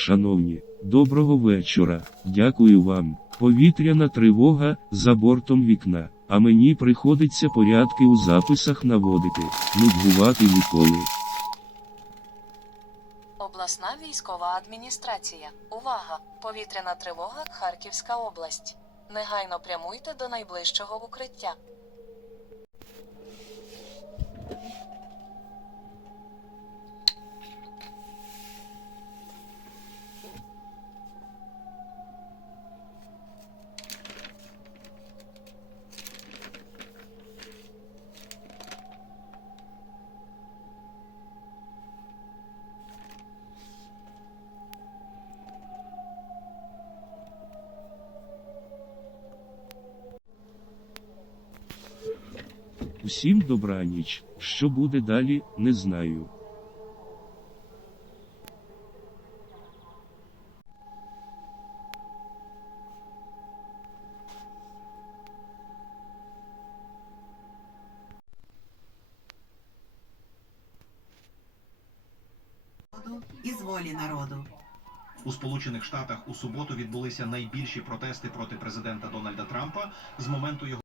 Шановні, доброго вечора. Дякую вам. Повітряна тривога за бортом вікна. А мені приходиться порядки у записах наводити. Нудьгувати ніколи. Обласна військова адміністрація. Увага! Повітряна тривога, Харківська область. Негайно прямуйте до найближчого укриття. Усім добраніч. Що буде далі, не знаю. народу і з волі народу. У Сполучених Штатах у суботу відбулися найбільші протести проти президента Дональда Трампа з моменту його